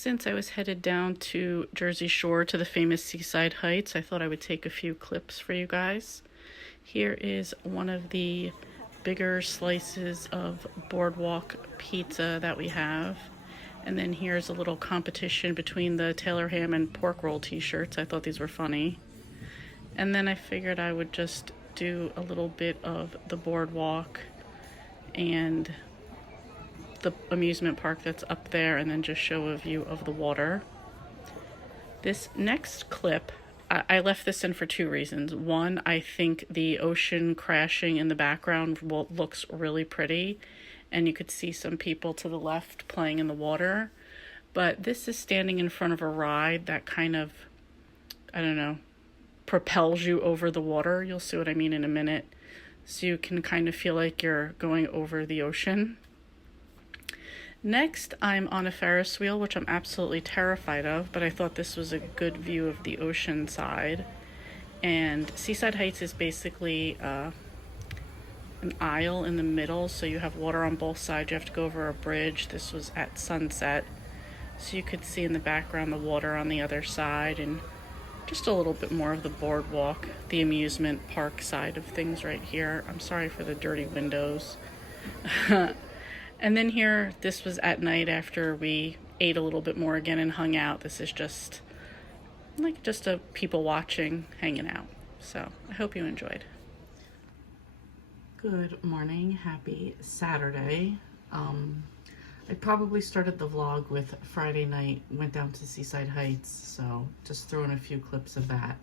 Since I was headed down to Jersey Shore to the famous Seaside Heights, I thought I would take a few clips for you guys. Here is one of the bigger slices of boardwalk pizza that we have. And then here's a little competition between the Taylor ham and pork roll t-shirts. I thought these were funny. And then I figured I would just do a little bit of the boardwalk and the amusement park that's up there, and then just show a view of the water. This next clip, I left this in for two reasons. One, I think the ocean crashing in the background looks really pretty, and you could see some people to the left playing in the water. But this is standing in front of a ride that kind of, I don't know, propels you over the water. You'll see what I mean in a minute. So you can kind of feel like you're going over the ocean. Next, I'm on a Ferris wheel, which I'm absolutely terrified of, but I thought this was a good view of the ocean side. And Seaside Heights is basically an aisle in the middle, so you have water on both sides. You have to go over a bridge. This was at sunset, so you could see in the background the water on the other side, and just a little bit more of the boardwalk, the amusement park side of things right here. I'm sorry for the dirty windows. And then here, this was at night after we ate a little bit more again and hung out. This is just a people watching, hanging out. So I hope you enjoyed. Good morning, happy Saturday. I probably started the vlog with Friday night, went down to Seaside Heights, so just throw in a few clips of that.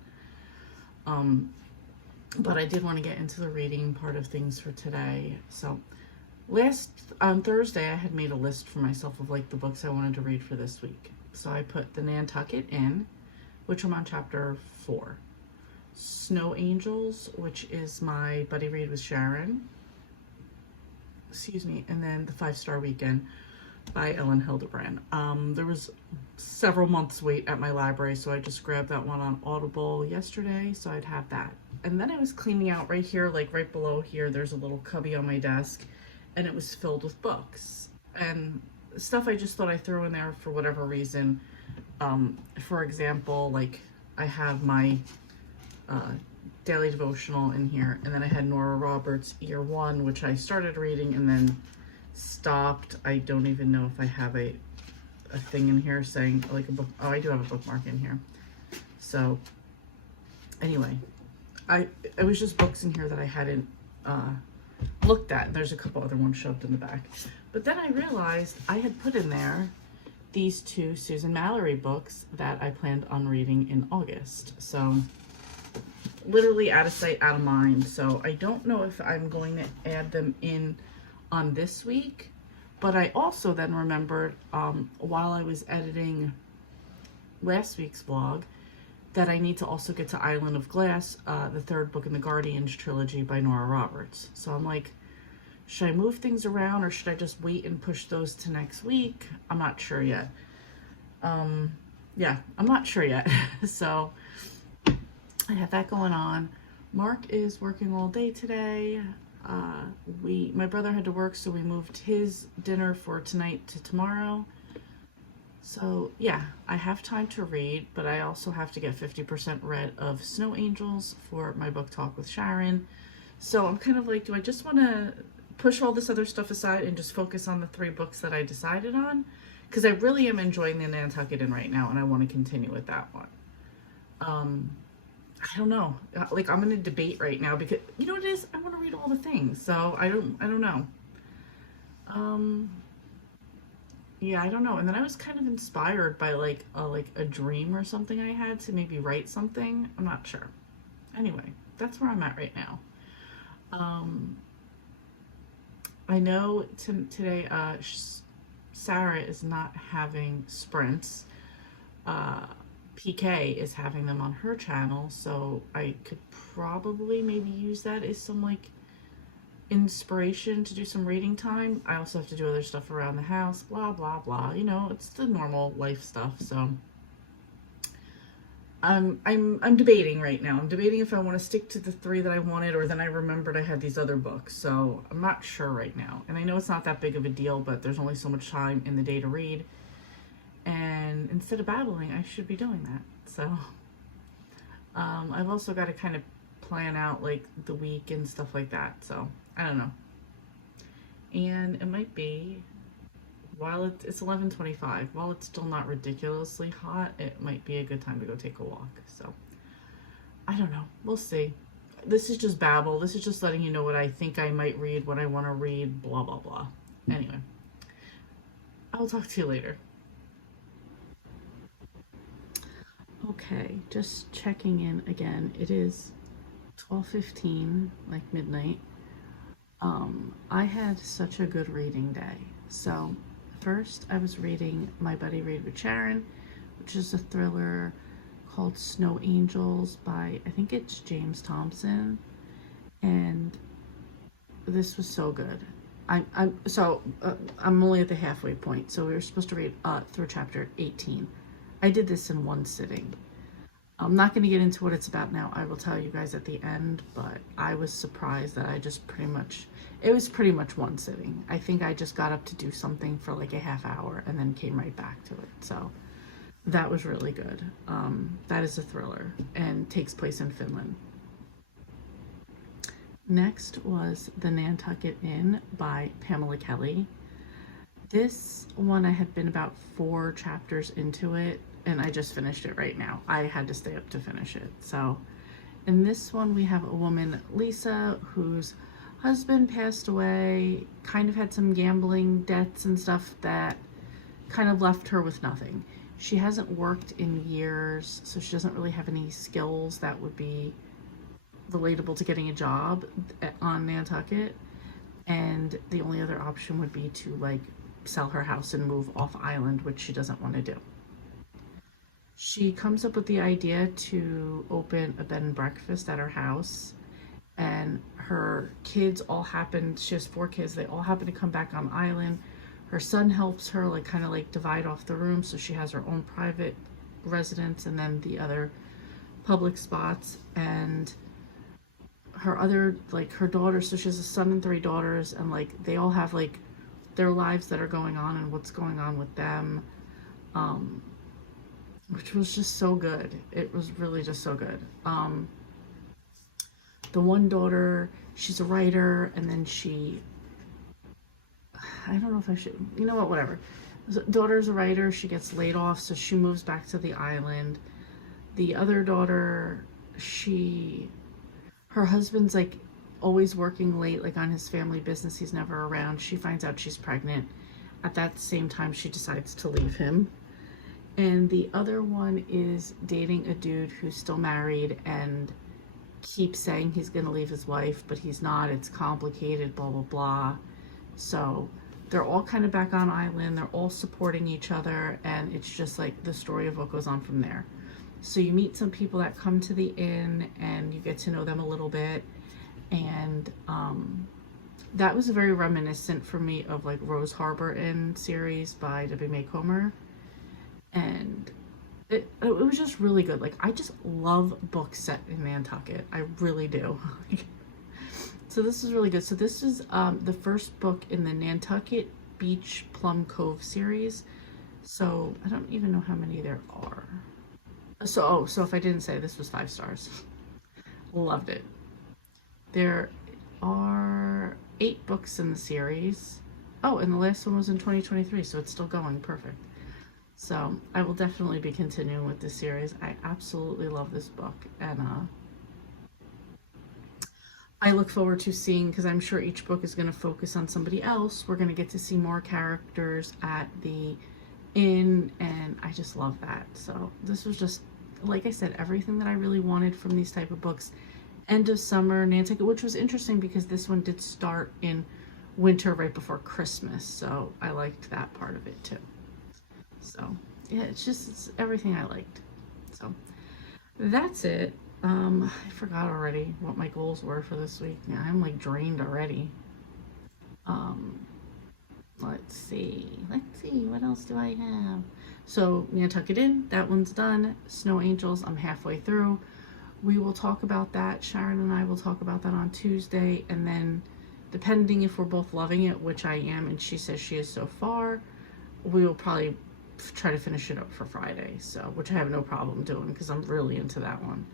But I did want to get into the reading part of things for today. So on Thursday, I had made a list for myself of like the books I wanted to read for this week. So I put the Nantucket Inn, which I'm on chapter 4. Snow Angels, which is my buddy read with Sharon. And then The 5-Star Weekend by Ellen Hildebrand. There was several months wait at my library, so I just grabbed that one on Audible yesterday, so I'd have that. And then I was cleaning out right here, like right below here, there's a little cubby on my desk, and it was filled with books and stuff I just thought I threw in there for whatever reason. For example, like I have my daily devotional in here, and then I had Nora Roberts' Year One, which I started reading and then stopped. I don't even know if I have a thing in here saying like a book. Oh, I do have a bookmark in here. So anyway, it was just books in here that I hadn't looked at. There's a couple other ones shoved in the back. But then I realized I had put in there these two Susan Mallory books that I planned on reading in August. So literally out of sight, out of mind. So I don't know if I'm going to add them in on this week, but I also then remembered while I was editing last week's vlog that I need to also get to Island of Glass, the third book in the Guardians trilogy by Nora Roberts. So I'm like, should I move things around or should I just wait and push those to next week? I'm not sure yet. Yeah, I'm not sure yet. So I have that going on. Mark is working all day today. My brother had to work, so we moved his dinner for tonight to tomorrow. So yeah, I have time to read, but I also have to get 50% read of Snow Angels for my book talk with Sharon. So I'm kind of like, do I just want to push all this other stuff aside and just focus on the 3 books that I decided on? Because I really am enjoying the Nantucket Inn right now, and I want to continue with that one. I don't know. Like, I'm in a debate right now because, you know what it is? I want to read all the things, so I don't know. Yeah, I don't know. And then I was kind of inspired by like a dream or something I had to maybe write something. I'm not sure. Anyway, that's where I'm at right now. I know today Sarah is not having sprints. PK is having them on her channel, so I could probably maybe use that as some like inspiration to do some reading time. I also have to do other stuff around the house, blah blah blah, you know, it's the normal life stuff. So I'm debating right now. I'm debating if I want to stick to the 3 that I wanted, or then I remembered I had these other books, so I'm not sure right now. And I know it's not that big of a deal, but there's only so much time in the day to read, and and instead of babbling, I should be doing that. So I've also got to kind of plan out like the week and stuff like that. So I don't know. And it might be, while it's 11:25, while it's still not ridiculously hot, it might be a good time to go take a walk. So I don't know. We'll see. This is just babble. This is just letting you know what I think I might read, what I want to read, blah, blah, blah. Anyway, I'll talk to you later. Okay, just checking in again. It is 12:15, like midnight. I had such a good reading day. So first I was reading My Buddy Read with Sharon, which is a thriller called Snow Angels by, I think it's James Thompson, and this was so good. I'm only at the halfway point, so we were supposed to read through chapter 18. I did this in one sitting. I'm not going to get into what it's about now. I will tell you guys at the end, but I was surprised that I just it was pretty much one sitting. I think I just got up to do something for like a half hour and then came right back to it. So that was really good. That is a thriller and takes place in Finland. Next was The Nantucket Inn by Pamela Kelly. This one, I had been about 4 chapters into it, and I just finished it right now. I had to stay up to finish it. So in this one, we have a woman, Lisa, whose husband passed away, kind of had some gambling debts and stuff that kind of left her with nothing. She hasn't worked in years, so she doesn't really have any skills that would be relatable to getting a job on Nantucket. And the only other option would be to like sell her house and move off island, which she doesn't want to do. She comes up with the idea to open a bed and breakfast at her house, and her kids all happen, she has 4 kids, they all happen to come back on island. Her son helps her like kind of like divide off the room, so she has her own private residence and then the other public spots. And her other, like her daughters, so she has a son and 3 daughters, and like they all have like their lives that are going on and what's going on with them, which was just so good. It was really just so good. The one daughter, she's a writer, and then I don't know if I should, you know what, whatever. Daughter's a writer, she gets laid off, so she moves back to the island. The other daughter, her husband's like always working late, like on his family business, he's never around. She finds out she's pregnant. At that same time, she decides to leave him. And the other one is dating a dude who's still married and keeps saying he's gonna leave his wife, but he's not. It's complicated, blah, blah, blah. So they're all kind of back on island. They're all supporting each other, and it's just like the story of what goes on from there. So you meet some people that come to the inn and you get to know them a little bit. And that was very reminiscent for me of like Rose Harbor Inn series by W. May Comer. And it was just really good. Like, I just love books set in Nantucket. I really do. So this is really good. So this is the first book in the Nantucket Beach Plum Cove series. So I don't even know how many there are. So if I didn't say, this was 5 stars. Loved it. There are 8 books in the series. Oh, and the last one was in 2023, so it's still going. Perfect. So I will definitely be continuing with this series. I absolutely love this book, and I look forward to seeing, because I'm sure each book is going to focus on somebody else. We're going to get to see more characters at the inn, and I just love that. So this was just, like I said, everything that I really wanted from these type of books. End of summer, Nantucket, which was interesting because this one did start in winter right before Christmas, so I liked that part of it too. So yeah, it's everything I liked. So that's it. I forgot already what my goals were for this week. Yeah, I'm like drained already. Let's see, what else do I have? So Nantucket Inn, that one's done. Snow Angels, I'm halfway through. We will talk about that. Sharon and I will talk about that on Tuesday, and then depending if we're both loving it, which I am and she says she is so far, we will probably try to finish it up for Friday, so, which I have no problem doing because I'm really into that one.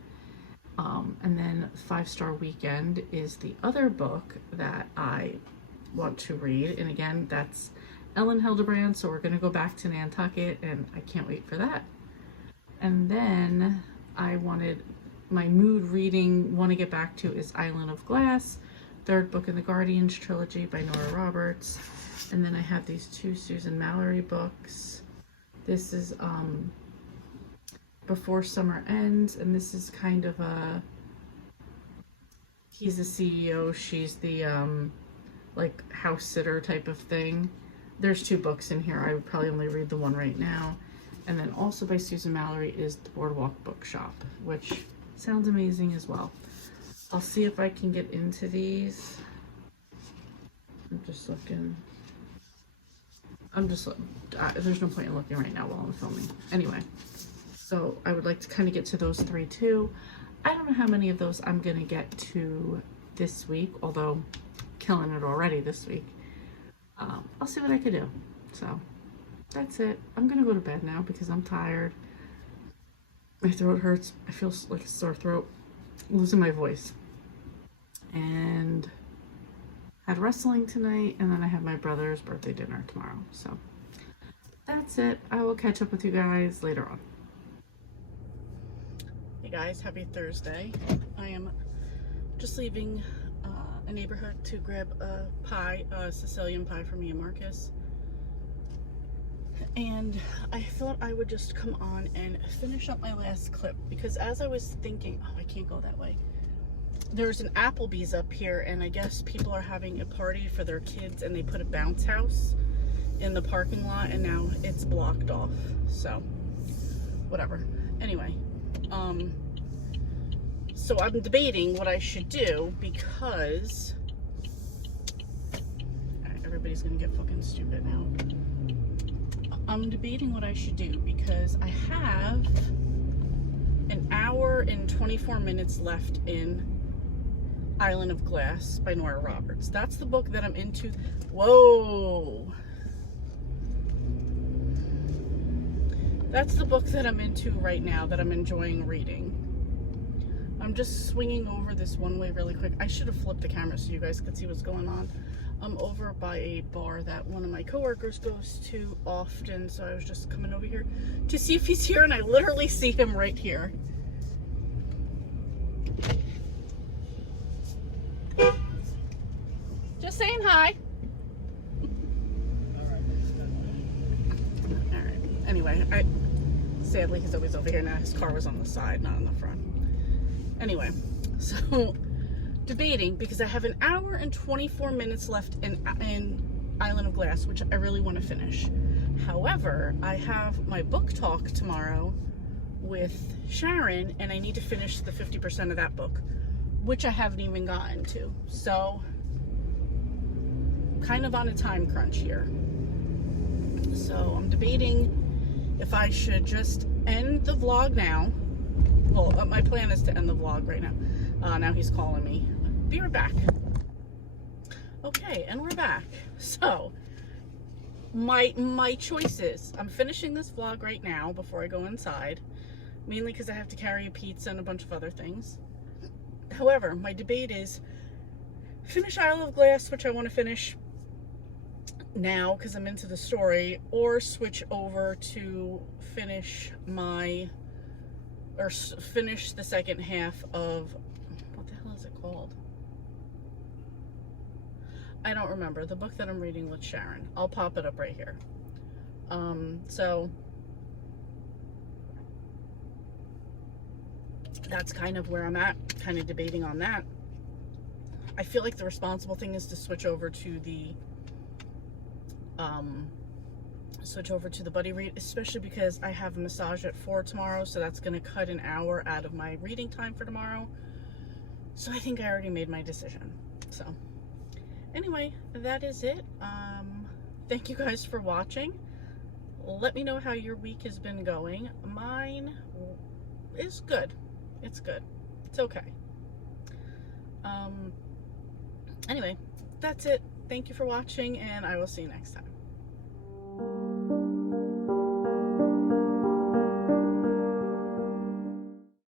And then 5 Star Weekend is the other book that I want to read. And again, that's Ellen Hildebrand. So we're going to go back to Nantucket and I can't wait for that. And then I wanted my mood reading, want to get back to is Island of Glass, 3rd book in the Guardians trilogy by Nora Roberts. And then I have these 2 Susan Mallory books. This is Before Summer Ends, and this is kind of a, he's the CEO, she's the like house sitter type of thing. There's 2 books in here. I would probably only read the one right now. And then also by Susan Mallory is The Boardwalk Bookshop, which sounds amazing as well. I'll see if I can get into these. I'm just looking. There's no point in looking right now while I'm filming. Anyway, so I would like to kind of get to those 3 too. I don't know how many of those I'm going to get to this week, although killing it already this week. I'll see what I can do. So that's it. I'm going to go to bed now because I'm tired. My throat hurts. I feel like a sore throat. I'm losing my voice. And had wrestling tonight, and then I have my brother's birthday dinner tomorrow. So that's it. I will catch up with you guys later on. Hey guys, happy Thursday. I am just leaving a neighborhood to grab a pie, a Sicilian pie for me and Marcus. And I thought I would just come on and finish up my last clip because as I was thinking, oh, I can't go that way. There's an Applebee's up here, and I guess people are having a party for their kids, and they put a bounce house in the parking lot, and now it's blocked off. So, whatever. Anyway, so I'm debating what I should do because everybody's gonna get fucking stupid now. I'm debating what I should do because I have an hour and 24 minutes left in Island of Glass by Nora Roberts. That's the book that I'm into. Whoa. That's the book that I'm into right now that I'm enjoying reading. I'm just swinging over this one way really quick. I should have flipped the camera so you guys could see what's going on. I'm over by a bar that one of my coworkers goes to often, so I was just coming over here to see if he's here, and I literally see him right here. Just saying hi. Alright. Anyway, sadly he's always over here now. His car was on the side, not in the front. Anyway, so debating because I have an hour and 24 minutes left in Island of Glass, which I really want to finish. However, I have my book talk tomorrow with Sharon, and I need to finish the 50% of that book, which I haven't even gotten to. So kind of on a time crunch here. So I'm debating if I should just end the vlog now. Well, my plan is to end the vlog right now. Now he's calling me. Be right back. Okay, and we're back. So my choices. I'm finishing this vlog right now before I go inside, mainly because I have to carry a pizza and a bunch of other things. However, my debate is finish Isle of Glass, which I want to finish now because I'm into the story, or switch over to finish the second half of, what the hell is it called? I don't remember. The book that I'm reading with Sharon. I'll pop it up right here. So that's kind of where I'm at, kind of debating on that. I feel like the responsible thing is to switch over to the buddy read, especially because I have a massage at 4 tomorrow, so that's going to cut an hour out of my reading time for tomorrow. So I think I already made my decision. So anyway, that is it. Thank you guys for watching. Let me know how your week has been going. Mine is good. It's good. It's okay. Anyway, that's it. Thank you for watching, and I will see you next time.